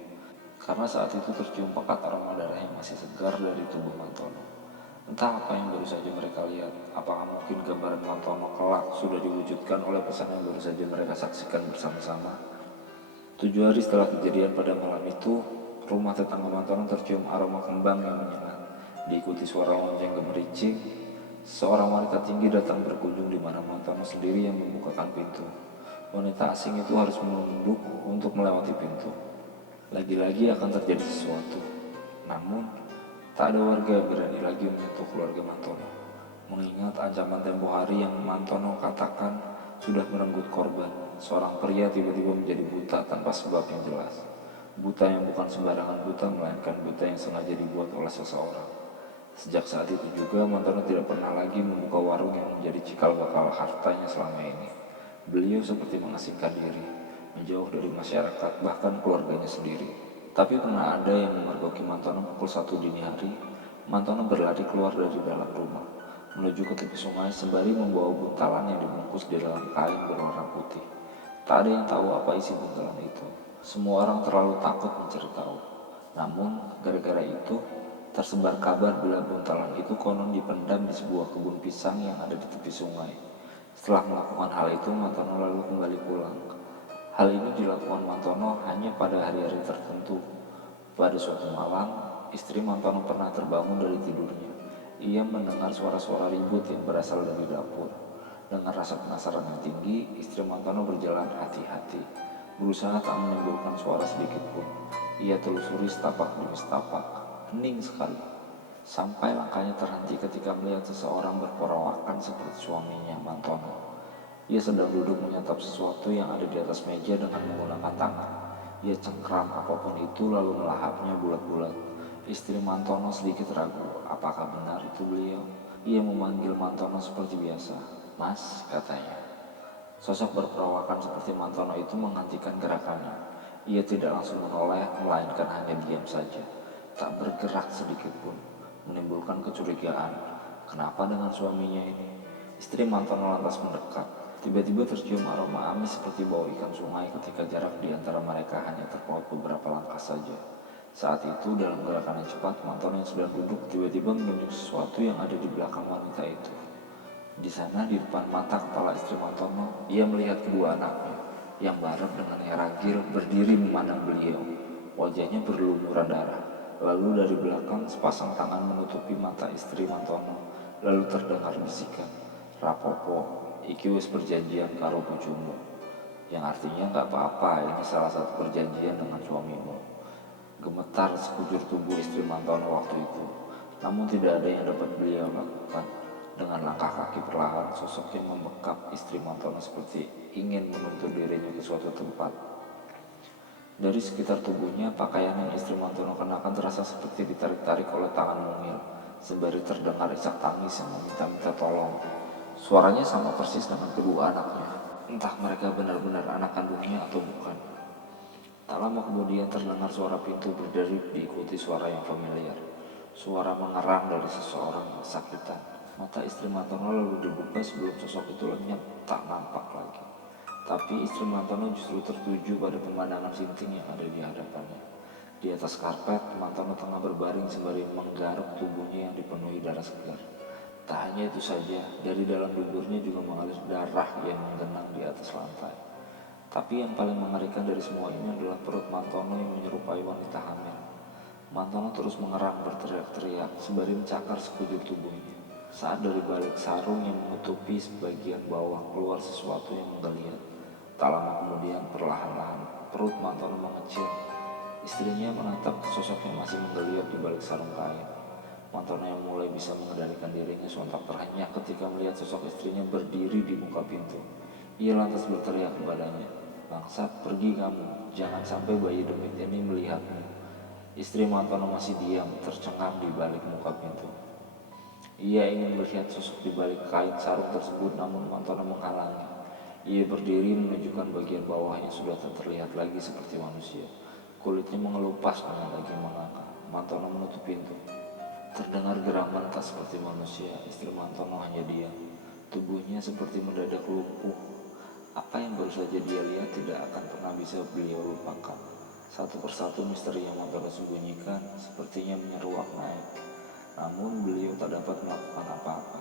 Karena saat itu tercium pekat aroma darah yang masih segar dari tubuh Mantono. Entah apa yang baru saja mereka lihat. Apakah mungkin gambaran Mantono kelak sudah diwujudkan oleh pesan yang baru saja mereka saksikan bersama-sama. 7 hari setelah kejadian pada malam itu, rumah tetangga Mantono tercium aroma kembang yang menyengat. Diikuti suara lonceng gemericik, seorang wanita tinggi datang berkunjung di mana Mantono sendiri yang membukakan pintu. Wanita asing itu harus menunduk untuk melewati pintu. Lagi-lagi akan terjadi sesuatu. Namun, tak ada warga yang berani lagi menyentuh keluarga Mantono. Mengingat ancaman tempo hari yang Mantono katakan sudah merenggut korban, seorang pria tiba-tiba menjadi buta tanpa sebab yang jelas. Buta yang bukan sembarangan buta, melainkan buta yang sengaja dibuat oleh seseorang. Sejak saat itu juga, Mantono tidak pernah lagi membuka warung yang menjadi cikal bakal hartanya selama ini. Beliau seperti mengasingkan diri, menjauh dari masyarakat, bahkan keluarganya sendiri. Tapi pernah ada yang memergoki Mantono pukul 1 dini hari. Mantono berlari keluar dari dalam rumah, menuju ke tepi sungai sembari membawa buntalan yang dibungkus di dalam kain berwarna putih. Tak ada yang tahu apa isi buntalan itu. Semua orang terlalu takut mencari tahu. Namun, gara-gara itu, tersebar kabar bila buntalan itu konon dipendam di sebuah kebun pisang yang ada di tepi sungai. Setelah melakukan hal itu, Mantono lalu kembali pulang. Hal ini dilakukan Mantono hanya pada hari-hari tertentu. Pada suatu malam, istri Mantono pernah terbangun dari tidurnya. Ia mendengar suara-suara ribut yang berasal dari dapur. Dengan rasa penasaran yang tinggi, istri Mantono berjalan hati-hati, berusaha tak menimbulkan suara sedikit pun. Ia telusuri setapak demi setapak, hening sekali. Sampai langkahnya terhenti ketika melihat seseorang berperawakan seperti suaminya, Mantono. Ia sedang duduk menyantap sesuatu yang ada di atas meja dengan menggunakan tangan. Ia cengkram apapun itu lalu melahapnya bulat-bulat. Istri Mantono sedikit ragu, apakah benar itu beliau? Ia memanggil Mantono seperti biasa. Mas, katanya. Sosok berperawakan seperti Mantono itu menghentikan gerakannya. Ia tidak langsung menoleh, melainkan hanya diam saja. Tak bergerak sedikit pun, menimbulkan kecurigaan. Kenapa dengan suaminya ini? Istri Mantono lantas mendekat. Tiba-tiba tercium aroma amis seperti bau ikan sungai ketika jarak di antara mereka hanya terpaut beberapa langkah saja. Saat itu dalam gerakan yang cepat, Mantono yang sedang duduk tiba-tiba menunjuk sesuatu yang ada di belakang wanita itu. Di sana di depan mata kepala istri Mantono, ia melihat kedua anaknya yang baret dengan heragir berdiri memandang beliau. Wajahnya berlumuran darah. Lalu dari belakang sepasang tangan menutupi mata istri Mantono. Lalu terdengar bisikan, "Rapopo, iki wis perjanjian karo bojomu." Yang artinya nggak apa-apa, ini salah satu perjanjian dengan suamimu. Gemetar sekujur tubuh istri Mantono waktu itu. Namun tidak ada yang dapat beliau lakukan. Dengan langkah kaki perlahan, sosok yang membekap istri Mantono seperti ingin menuntun dirinya ke suatu tempat. Dari sekitar tubuhnya, pakaian yang istri Mantono kenakan terasa seperti ditarik-tarik oleh tangan mungil. Sembari terdengar isak tangis yang meminta-minta tolong. Suaranya sama persis dengan kedua anaknya. Entah mereka benar-benar anak kandungnya atau bukan. Tak lama kemudian terdengar suara pintu berderi diikuti suara yang familiar. Suara mengerang dari seseorang yang kesakitan. Mata istri Mantono lalu dibuka sebelum sosok itu lenyap tak nampak lagi. Tapi istri Mantono justru tertuju pada pemandangan sinting yang ada di hadapannya. Di atas karpet, Mantono tengah berbaring sembari menggaruk tubuhnya yang dipenuhi darah segar. Tak hanya itu saja, dari dalam duburnya juga mengalir darah yang menggenang di atas lantai. Tapi yang paling mengerikan dari semua ini adalah perut Mantono yang menyerupai wanita hamil. Mantono terus mengerang berteriak-teriak sembari mencakar sekujur tubuhnya. Saat dari balik sarung yang menutupi sebagian bawah keluar sesuatu yang menggeliat. Tak lama kemudian perlahan-lahan perut Mantono mengecil. Istrinya menatap sosok yang masih menggeliat di balik sarung kain. Mantono yang mulai bisa mengendalikan dirinya sontak terhenyak ketika melihat sosok istrinya berdiri di muka pintu. Ia lantas berteriak kepadanya, "Bangsat, pergi kamu, jangan sampai bayi demit ini melihatmu." Istri Mantono masih diam, tercengang di balik muka pintu. Ia ingin melihat sosok di balik kain sarung tersebut, namun Mantono menghalangi. Ia berdiri menunjukkan bagian bawah yang sudah tak terlihat lagi seperti manusia. Kulitnya mengelupas dengan daging menganga. Mantono menutup pintu. Terdengar geraman tak seperti manusia. Istri Mantono hanya diam. Tubuhnya seperti mendadak lumpuh. Apa yang baru saja dia lihat tidak akan pernah bisa beliau lupakan. Satu persatu misteri yang Mantono sembunyikan sepertinya menyeruak naik. Namun beliau tak dapat melakukan apa-apa.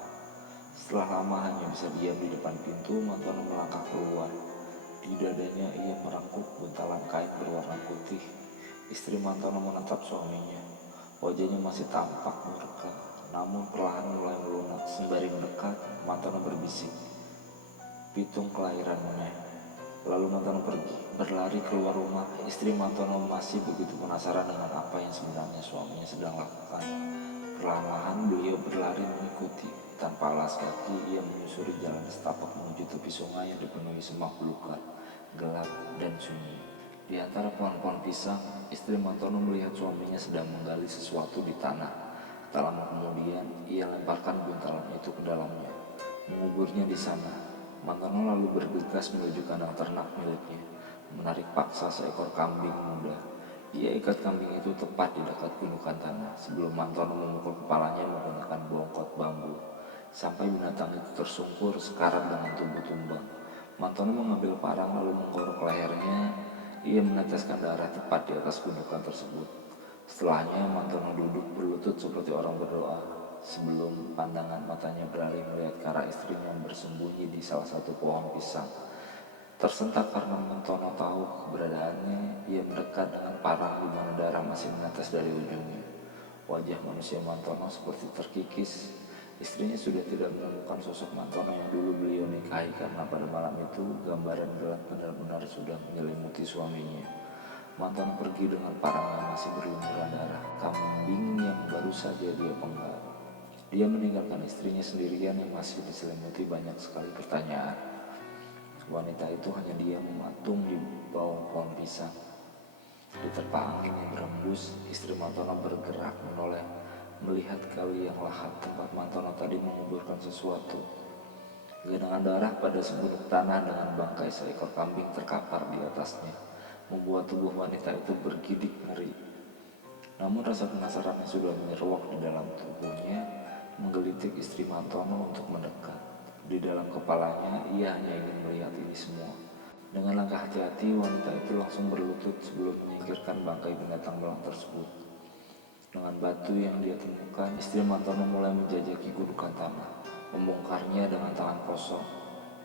Setelah lama hanya bisa diam di depan pintu, Mantono melangkah keluar. Di dadanya ia merangkuk buntalan kain berwarna putih. Istri Mantono menatap suaminya. Wajahnya masih tampak murka, namun perlahan mulai melunak. Sembari mendekat, Mantono berbisik, "Pitung kelahiran meneh." Lalu Mantono pergi, berlari keluar rumah. Istri Mantono masih begitu penasaran dengan apa yang sebenarnya suaminya sedang lakukan. Perlahan-lahan beliau berlari mengikuti. Tanpa alas kaki, ia menyusuri jalan setapak menuju tepi sungai yang dipenuhi semak belukar, gelap dan sunyi. Di antara pohon-pohon pisang, istri Mantono melihat suaminya sedang menggali sesuatu di tanah. Tak lama kemudian, ia lemparkan buntalan itu ke dalamnya, menguburnya di sana. Mantono lalu bergegas menuju kandang ternak miliknya, menarik paksa seekor kambing muda. Ia ikat kambing itu tepat di dekat gundukan tanah sebelum Mantono memukul kepalanya menggunakan bongkot bambu sampai binatang itu tersungkur sekarat dengan tubuh tumbang. Mantono mengambil parang lalu menggorok lehernya. Ia meneteskan darah tepat di atas gundukan tersebut. Setelahnya Mantono duduk berlutut seperti orang berdoa sebelum pandangan matanya beralih melihat ke arah istrinya yang bersembunyi di salah satu pohon pisang. Tersentak karena Mantono tahu keberadaannya, ia mendekat dengan parang di mana darah masih menetes dari ujungnya. Wajah manusia Mantono seperti terkikis. Istrinya sudah tidak menemukan sosok Mantono yang dulu beliau nikahi karena pada malam itu gambaran gelap benar-benar sudah menyelimuti suaminya. Mantono pergi dengan parang yang masih berlumuran darah, kambing yang baru saja dia penggal. Dia meninggalkan istrinya sendirian yang masih diselimuti banyak sekali pertanyaan. Wanita itu hanya diam mematung di bawah pohon pisang. Diterpa angin yang berembus, istri Mantono bergerak menoleh, melihat kali yang lahat tempat Mantono tadi menguburkan sesuatu. Genangan darah pada segulung tanah dengan bangkai seekor kambing terkapar di atasnya, membuat tubuh wanita itu bergidik ngeri. Namun rasa penasaran yang sudah menyeruak di dalam tubuhnya menggelitik istri Mantono untuk mendekat. Di dalam kepalanya ia hanya ingin melihat ini semua. Dengan langkah hati-hati wanita itu langsung berlutut sebelum menyingkirkan bangkai binatang belang tersebut. Dengan batu yang dia temukan, istri Mantono mulai menjajaki gundukan tanah, membongkarnya dengan tangan kosong.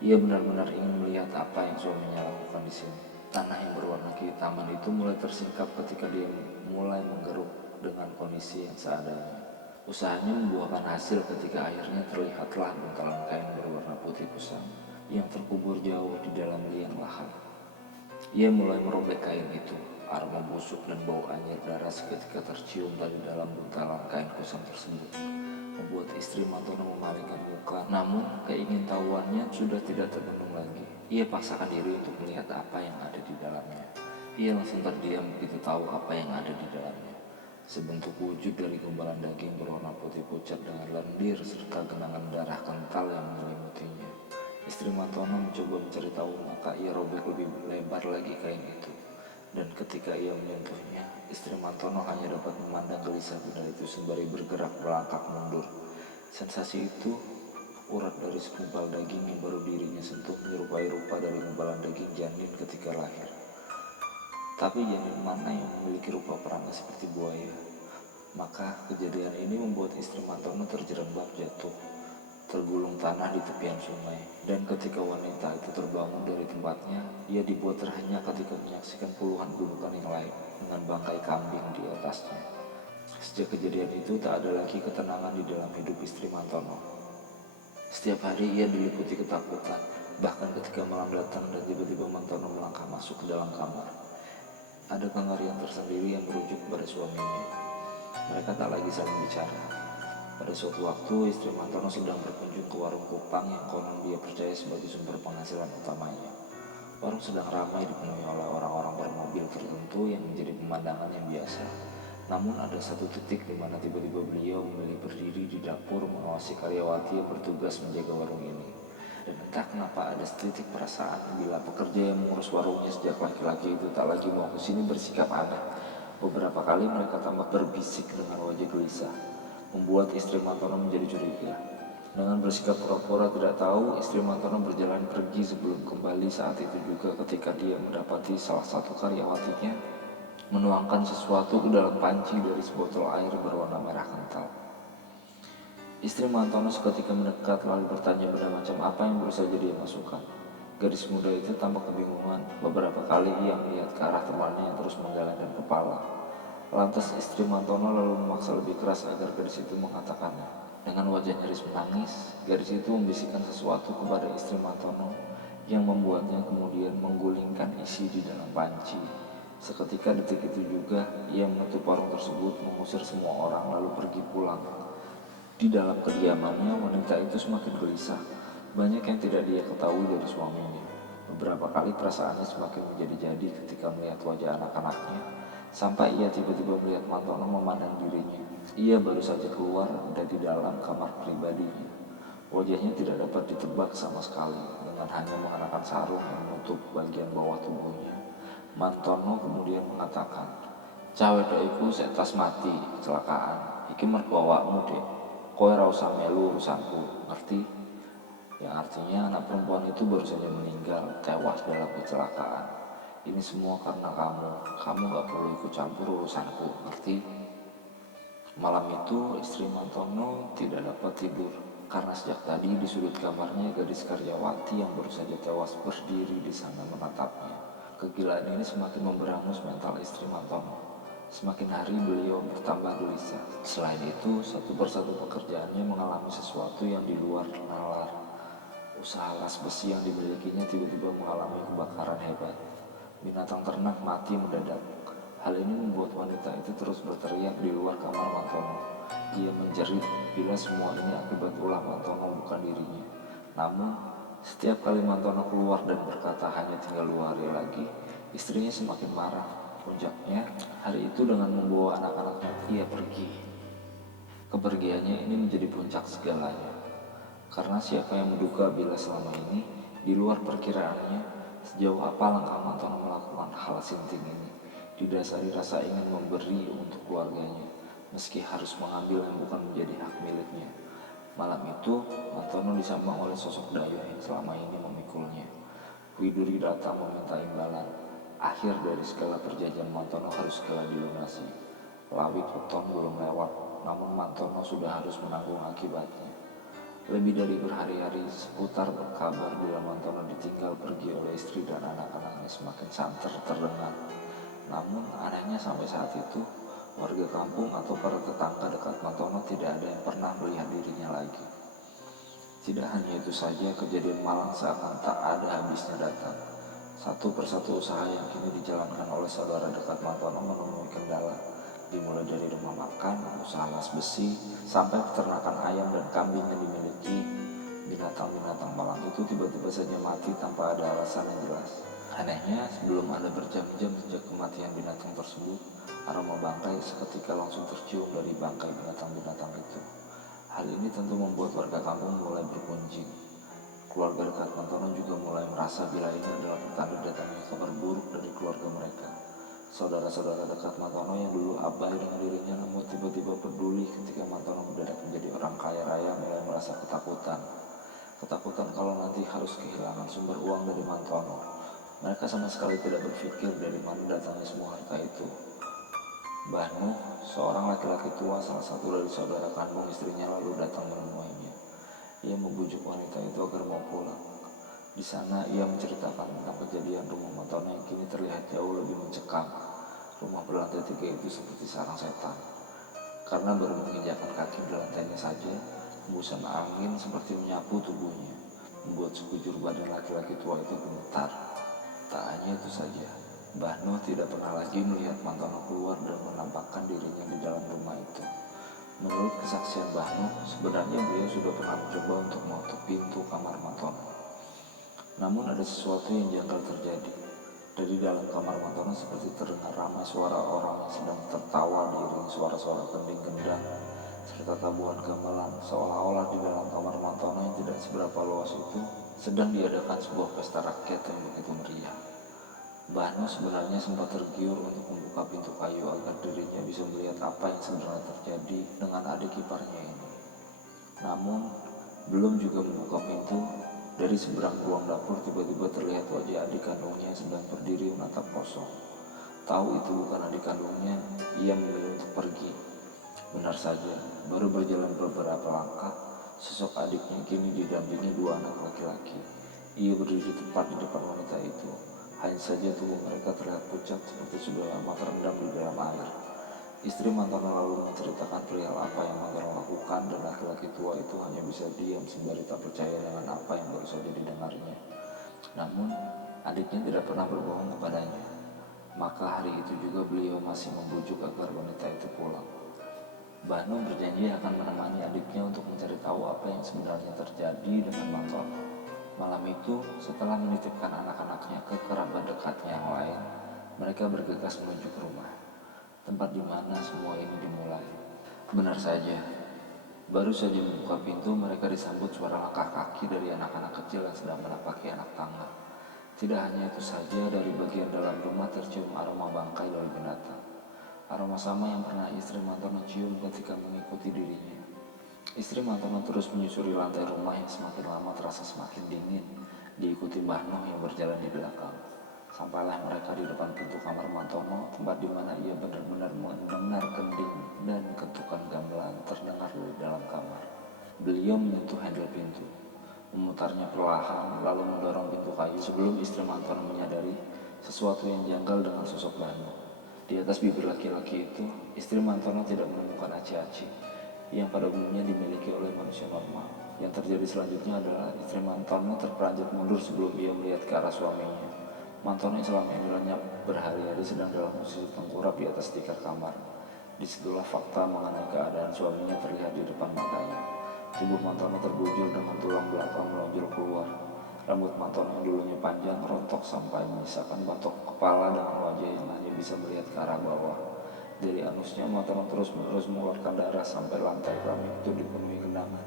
Ia benar-benar ingin melihat apa yang suaminya lakukan di sini. Tanah yang berwarna kehitaman itu mulai tersingkap ketika dia mulai menggeruk dengan kondisi yang seadanya. Usahanya membuahkan hasil ketika akhirnya terlihatlah buntalan kain berwarna putih kusam yang terkubur jauh di dalam liang lahat. Ia mulai merobek kain itu. Aroma busuk dan bau anyir darah seketika tercium dari dalam buntalan kain kusam tersebut, membuat istri Mantono memalingkan muka. Namun keingintahuannya sudah tidak terbendung lagi. Ia paksakan diri untuk melihat apa yang ada di dalamnya. Ia langsung terdiam begitu tahu apa yang ada di dalamnya. Sebentuk wujud dari gumpalan daging berwarna putih pucat dengan lendir serta genangan darah kental yang menyelimutinya. Istri Mantono mencoba mencari tahu, maka ia robek lebih lebar lagi kain itu. Dan ketika ia menyentuhnya, istri Mantono hanya dapat memandang gelisah benda itu sembari bergerak melangkah mundur. Sensasi itu, urat dari segumpal daging yang baru dirinya sentuh menyerupai rupa dari gumpalan daging janin ketika lahir. Tapi janin mana yang memiliki rupa perangga seperti buaya? Maka kejadian ini membuat istri Mantono terjerembab jatuh, tergulung tanah di tepian sungai. Dan ketika wanita itu terbangun dari tempatnya, ia dibuat terhenyak ketika menyaksikan puluhan gundukan yang lain dengan bangkai kambing di atasnya. Sejak kejadian itu tak ada lagi ketenangan di dalam hidup istri Mantono. Setiap hari ia diliputi ketakutan, bahkan ketika malam datang dan tiba-tiba Mantono melangkah masuk ke dalam kamar. Ada kengerian tersendiri yang merujuk kepada suaminya. Mereka tak lagi saling bicara. Pada suatu waktu, istri Mantono sedang berkunjung ke warung Kupang yang konon dia percaya sebagai sumber penghasilan utamanya. Warung sedang ramai dipenuhi oleh orang-orang bermobil tertentu yang menjadi pemandangan yang biasa. Namun ada satu titik di mana tiba-tiba beliau memilih berdiri di dapur mengawasi karyawati yang bertugas menjaga warung ini. Dan entah kenapa ada setitik perasaan bila pekerja yang mengurus warungnya sejak laki-laki itu tak lagi mau kesini bersikap aneh. Beberapa kali mereka tampak berbisik dengan wajah gelisah, membuat istri Mantono menjadi curiga. Dengan bersikap pura-pura tidak tahu, istri Mantono berjalan pergi sebelum kembali saat itu juga ketika dia mendapati salah satu karyawatinya menuangkan sesuatu ke dalam panci dari sebotol air berwarna merah kental. Istri Mantono seketika mendekat lalu bertanya benda macam apa yang baru saja dia masukkan. Gadis muda itu tampak kebingungan. Beberapa kali ia melihat ke arah temannya yang terus menggelengkan kepala. Lantas istri Mantono lalu memaksa lebih keras agar gadis itu mengatakannya. Dengan wajah nyaris menangis, gadis itu membisikkan sesuatu kepada istri Mantono yang membuatnya kemudian menggulingkan isi di dalam panci. Seketika detik itu juga ia menutup warung tersebut, mengusir semua orang lalu pergi pulang. Di dalam kediamannya, wanita itu semakin gelisah. Banyak yang tidak dia ketahui dari suaminya. Beberapa kali perasaannya semakin menjadi-jadi ketika melihat wajah anak-anaknya, sampai ia tiba-tiba melihat Mantono memandang dirinya. Ia baru saja keluar dari dalam kamar pribadinya. Wajahnya tidak dapat ditebak sama sekali, dengan hanya mengenakan sarung yang menutup bagian bawah tubuhnya. Mantono kemudian mengatakan, "Cawe doiku setas mati, kecelakaan. Iki mertua awakmu dek. Kowe ora usah melu urusanku, ngerti?" Yang artinya anak perempuan itu baru saja meninggal, tewas dalam kecelakaan. Ini semua karena kamu gak perlu ikut campur urusanku, ngerti? Malam itu istri Mantono tidak dapat tidur, karena sejak tadi di sudut kamarnya gadis karyawati yang baru saja tewas berdiri di sana menatapnya. Kegilaan ini semakin memberangus mental istri Mantono. Semakin hari beliau bertambah gelisah. Selain itu, satu persatu pekerjaannya mengalami sesuatu yang di luar nalar. Usaha las besi yang dimilikinya tiba-tiba mengalami kebakaran hebat. Binatang ternak mati mendadak. Hal ini membuat wanita itu terus berteriak di luar kamar Mantono. Ia menjerit bila semua ini akibat ulah Mantono bukan dirinya. Namun, setiap kali Mantono keluar dan berkata hanya tinggal 2 hari lagi, istrinya semakin marah. Puncaknya, hari itu dengan membawa anak-anaknya ia pergi. Kepergiannya ini menjadi puncak segalanya. Karena siapa yang menduga bila selama ini, di luar perkiraannya, sejauh apa langkah Mantono melakukan hal sinting ini, didasari rasa ingin memberi untuk keluarganya, meski harus mengambil yang bukan menjadi hak miliknya. Malam itu, Mantono disambang oleh sosok Dayo yang selama ini memikulnya. Widuri datang meminta imbalan. Akhir dari segala perjanjian Mantono harus segera dilunasi. Lawit weton belum lewat, namun Mantono sudah harus menanggung akibatnya. Lebih dari berhari-hari seputar berkabar bila Mantono ditinggal pergi oleh istri dan anak-anaknya semakin santer terdengar. Namun anehnya sampai saat itu, warga kampung atau para tetangga dekat Mantono tidak ada yang pernah melihat dirinya lagi. Tidak hanya itu saja, kejadian malang seakan tak ada habisnya datang. Satu persatu usaha yang kini dijalankan oleh saudara dekat Mantono menemui kendala. Dimulai dari rumah makan, usaha las besi, sampai peternakan ayam dan kambing yang dimiliki. Binatang-binatang malang itu tiba-tiba saja mati tanpa ada alasan yang jelas. Anehnya, sebelum ada berjam-jam sejak kematian binatang tersebut, aroma bangkai seketika langsung tercium dari bangkai binatang-binatang itu. Hal ini tentu membuat warga kampung mulai berkunjing. Keluarga dekat Mantono juga mulai merasa bila ini adalah pertanda datangnya kabar buruk dari keluarga mereka. Saudara-saudara dekat Mantono yang dulu abai dengan dirinya namun tiba-tiba peduli ketika Mantono mendadak menjadi orang kaya raya mulai merasa ketakutan. Ketakutan kalau nanti harus kehilangan sumber uang dari Mantono. Mereka sama sekali tidak berpikir dari mana datangnya semua harta itu. Mbah Nuh, seorang laki-laki tua, salah satu dari saudara kandung istrinya, lalu datang menemuinya. Ia membujuk wanita itu agar mau pulang. Di sana ia menceritakan tentang kejadian rumah Mantono yang kini terlihat jauh lebih mencekam. Rumah berlantai 3 itu seperti sarang setan. Karena baru menginjakkan kaki di lantainya saja, hembusan angin seperti menyapu tubuhnya, membuat sekujur badan laki-laki tua itu gemetar. Tak hanya itu saja, Mbah Nuh tidak pernah lagi melihat Mantono keluar dan menampakkan dirinya di dalam rumah itu. Menurut kesaksian Mbah Nuh, sebenarnya beliau sudah pernah mencoba untuk mengetuk pintu kamar Mantono. Namun ada sesuatu yang janggal terjadi. Dari dalam kamar Mantono seperti terdengar ramai suara orang yang sedang tertawa diiringi suara-suara kending gendang serta tabuhan gamelan, seolah-olah di dalam kamar Mantono yang tidak seberapa luas itu sedang diadakan sebuah pesta rakyat yang begitu meriah. Mbah Nuh sebenarnya sempat tergiur untuk membuka pintu kayu agar dirinya bisa melihat apa yang sebenarnya terjadi dengan adik iparnya ini. Namun, belum juga membuka pintu, dari seberang ruang dapur tiba-tiba terlihat wajah adik kandungnya yang sedang berdiri menatap kosong. Tahu itu bukan adik kandungnya, ia memilih untuk pergi. Benar saja, baru berjalan beberapa langkah, sosok adiknya kini didampingi 2 anak laki-laki. Ia berdiri tepat di depan wanita itu. Hanya saja tubuh mereka terlihat pucat seperti sudah lama terendam di dalam air. Istri Mantono lalu menceritakan perihal apa yang Mantono lakukan dan laki-laki tua itu hanya bisa diam sembari tak percaya dengan apa yang baru saja didengarnya. Namun, adiknya tidak pernah berbohong kepadanya. Maka hari itu juga beliau masih membujuk agar wanita itu pulang. Mbah Nuh berjanji akan menemani adiknya untuk mencari tahu apa yang sebenarnya terjadi dengan Mantono. Malam itu, setelah menitipkan anak-anaknya ke kerabat dekatnya yang lain, mereka bergegas menuju ke rumah, tempat di mana semua ini dimulai. Benar saja, baru saja membuka pintu, mereka disambut suara langkah kaki dari anak-anak kecil yang sedang menapaki anak tangga. Tidak hanya itu saja, dari bagian dalam rumah tercium aroma bangkai dari binatang. Aroma sama yang pernah istri Mantono cium ketika mengikuti dirinya. Istri Mantono terus menyusuri lantai rumah yang semakin lama terasa semakin dingin, diikuti Mbah Nuh yang berjalan di belakang. Sampailah mereka di depan pintu kamar Mantono, tempat di mana ia benar-benar mendengar kending dan ketukan gamelan terdengar dari dalam kamar. Beliau menyentuh handle pintu, memutarnya perlahan, lalu mendorong pintu kayu sebelum istri Mantono menyadari sesuatu yang janggal dengan sosok Mbah Nuh. Di atas bibir laki-laki itu, istri Mantono tidak menemukan aci-aci yang pada umumnya dimiliki oleh manusia normal. Yang terjadi selanjutnya adalah istri Mantono terperanjat mundur sebelum ia melihat ke arah suaminya. Mantono yang selama ini lenyap berhari-hari sedang dalam posisi tengkurap di atas tikar kamar. Disitulah fakta mengenai keadaan suaminya terlihat di depan matanya. Tubuh Mantono terbujur dengan tulang belakang melonjol keluar. Rambut Mantono yang dulunya panjang rontok sampai menyisakan batok kepala dengan wajah yang hanya bisa melihat ke arah bawah. Dari anusnya Mantono terus-menerus mengeluarkan darah sampai lantai keramik itu dipenuhi genangan.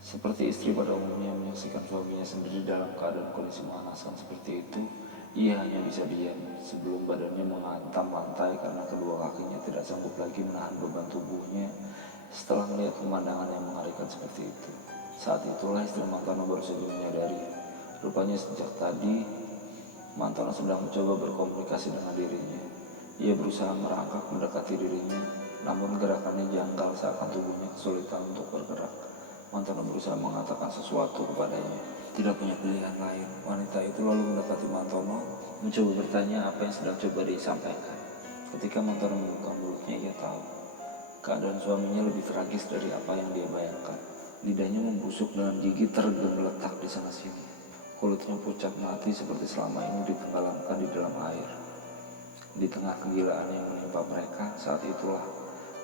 Seperti istri pada umumnya menyaksikan suaminya sendiri dalam keadaan kondisi mengenaskan seperti itu, ia hanya bisa diam sebelum badannya menghantam lantai karena kedua kakinya tidak sanggup lagi menahan beban tubuhnya setelah melihat pemandangan yang mengerikan seperti itu. Saat itulah istri Mantono baru saja menyadari, rupanya sejak tadi Mantono sedang mencoba berkomunikasi dengan dirinya. Ia berusaha merangkak mendekati dirinya, namun gerakannya janggal seakan tubuhnya kesulitan untuk bergerak. Mantono berusaha mengatakan sesuatu kepadanya. Tidak punya pilihan lain, wanita itu lalu mendekati Mantono, mencoba bertanya apa yang sedang coba disampaikan. Ketika Mantono membuka mulutnya, ia tahu keadaan suaminya lebih tragis dari apa yang dia bayangkan. Lidahnya membusuk dengan gigi tergeletak di sana-sini. Kulitnya pucat mati seperti selama ini ditenggelamkan di dalam air. Di tengah kegilaan yang menimpa mereka, saat itulah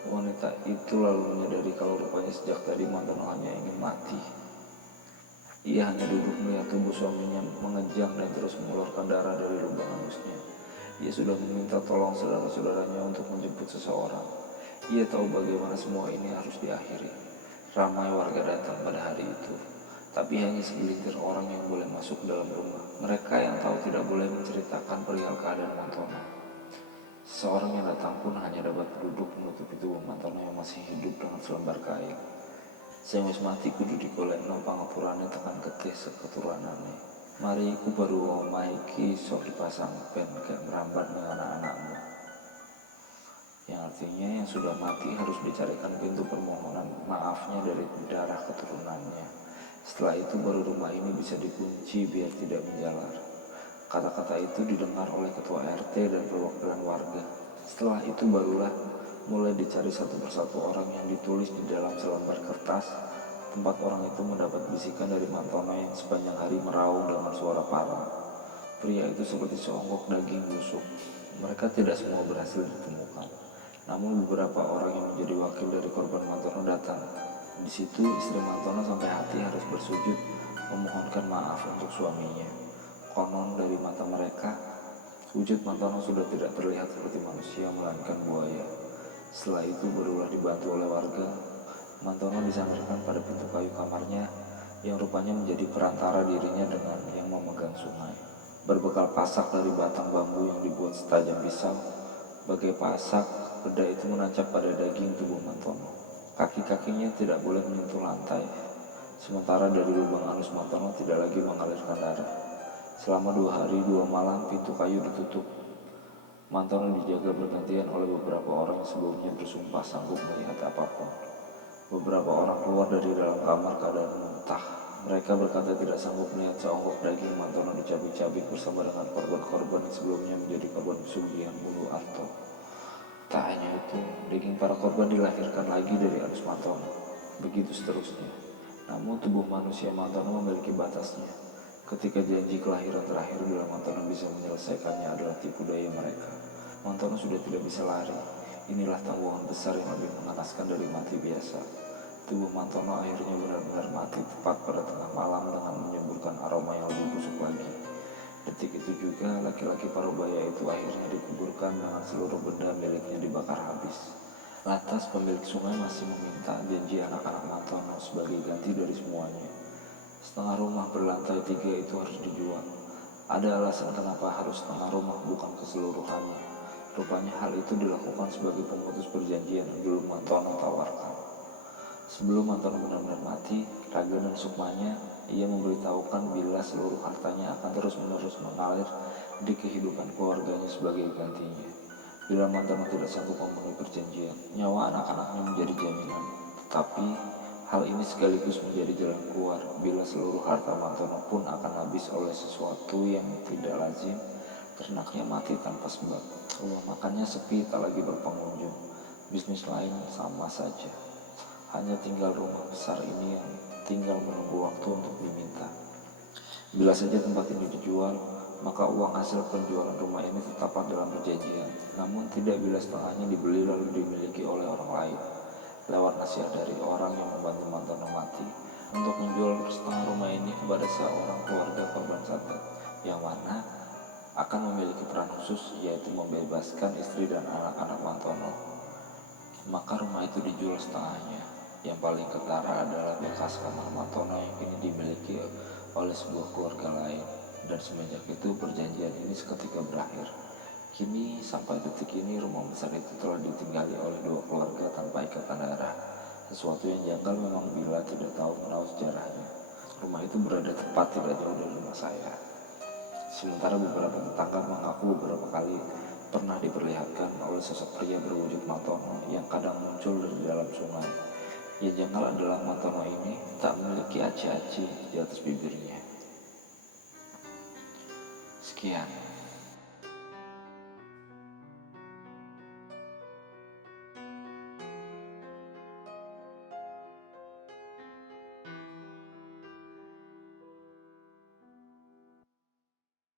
wanita itu lalu menyadari kalau rupanya sejak tadi Mantono hanya ingin mati. Ia hanya duduk melihat tubuh suaminya mengejang dan terus mengeluarkan darah dari lubang anusnya. Ia sudah meminta tolong saudara-saudaranya untuk menjemput seseorang. Ia tahu bagaimana semua ini harus diakhiri. Ramai warga datang pada hari itu, tapi hanya segelintir orang yang boleh masuk ke dalam rumah. Mereka yang tahu tidak boleh menceritakan perihal keadaan Mantono. Seseorang yang datang pun hanya dapat duduk menutupi tubuh Mantono yang masih hidup dengan selembar kain. Sing wis mati kudu digolekno pangapurane tekan getih seketurunane. Mari iku baru omah iki sok dipasang ben gak merambat ning anak-anakmu. Yang artinya yang sudah mati harus dicarikan pintu permohonan maafnya dari darah keturunannya. Setelah itu baru rumah ini bisa dikunci biar tidak menjalar. Kata-kata itu didengar oleh ketua RT dan perwakilan warga. Setelah itu barulah mulai dicari satu persatu orang yang ditulis di dalam selembar kertas. Tempat orang itu mendapat bisikan dari Mantono yang sepanjang hari meraung dengan suara parah. Pria itu seperti seonggok daging busuk. Mereka tidak semua berhasil ditemukan. Namun beberapa orang yang menjadi wakil dari korban Mantono datang. Di situ istri Mantono sampai hati harus bersujud memohonkan maaf untuk suaminya. Konon dari mata mereka, wujud Mantono sudah tidak terlihat seperti manusia melainkan buaya. Setelah itu barulah dibantu oleh warga. Mantono disandarkan pada pintu kayu kamarnya yang rupanya menjadi perantara dirinya dengan yang memegang sungai. Berbekal pasak dari batang bambu yang dibuat setajam pisau, bagai pasak, benda itu menancap pada daging tubuh Mantono. Kaki-kakinya tidak boleh menyentuh lantai, sementara dari lubang anus Mantono tidak lagi mengalirkan darah. Selama 2 hari 2 malam pintu kayu ditutup. Mantono dijaga bergantian oleh beberapa orang yang sebelumnya bersumpah sanggup melihat apapun. Beberapa orang keluar dari dalam kamar keadaan muntah. Mereka berkata tidak sanggup melihat seonggok daging Mantono dicabik-cabik bersama dengan korban-korban yang sebelumnya menjadi korban pesugihan bunuh Arto. Tak hanya itu, daging para korban dilahirkan lagi dari anus Mantono. Begitu seterusnya. Namun tubuh manusia Mantono memiliki batasnya. Ketika janji kelahiran terakhir bila Mantono bisa menyelesaikannya adalah tipu daya mereka. Mantono sudah tidak bisa lari. Inilah tanggungan besar yang lebih mengenaskan dari mati biasa. Tubuh Mantono akhirnya benar-benar mati tepat pada tengah malam dengan menyemburkan aroma yang lebih busuk lagi. Detik itu juga laki-laki parubaya itu akhirnya dikuburkan dengan seluruh benda miliknya dibakar habis. Lantas pemilik sungai masih meminta janji anak-anak Mantono sebagai ganti dari semuanya. Setengah rumah berlantai 3 itu harus dijual. Ada alasan kenapa harus setengah rumah bukan keseluruhannya. Rupanya hal itu dilakukan sebagai pemutus perjanjian yang dulu Mantono tawarkan. Sebelum Mantono benar-benar mati, Raga dan Sukmanya, ia memberitahukan bila seluruh hartanya akan terus-menerus mengalir di kehidupan keluarganya sebagai gantinya. Bila Mantono tidak sanggup memenuhi perjanjian, nyawa anak-anaknya menjadi jaminan. Tetapi hal ini sekaligus menjadi jalan keluar bila seluruh harta Mantono pun akan habis oleh sesuatu yang tidak lazim, ternaknya mati tanpa sebab. Rumah makannya sepi, tak lagi berpengunjung. Bisnis lain sama saja. Hanya tinggal rumah besar ini yang tinggal menunggu waktu untuk diminta. Bila saja tempat ini dijual, maka uang hasil penjualan rumah ini tetap dalam perjanjian. Namun tidak bila setengahnya dibeli lalu dimiliki oleh orang lain. Lewat nasihat dari orang yang membantu Mantono mati untuk menjual setengah rumah ini kepada seorang keluarga korban santet, yang mana akan memiliki peran khusus, yaitu membebaskan istri dan anak-anak Mantono. Maka rumah itu dijual setengahnya. Yang paling ketara adalah bekas kamar Mantono yang kini dimiliki oleh sebuah keluarga lain. Dan semenjak itu perjanjian ini seketika berakhir. Kini sampai detik ini rumah besar itu telah ditinggali oleh dua keluarga tanpa ikatan darah. Sesuatu yang janggal memang bila tidak tahu menahu sejarahnya. Rumah itu berada tepat tidak jauh dari rumah saya. Sementara beberapa tetangga mengaku beberapa kali pernah diperlihatkan oleh sosok pria berwujud Mantono yang kadang muncul dari dalam sungai. Yang janggal adalah Mantono ini tak memiliki aci-aci di atas bibirnya. Sekian.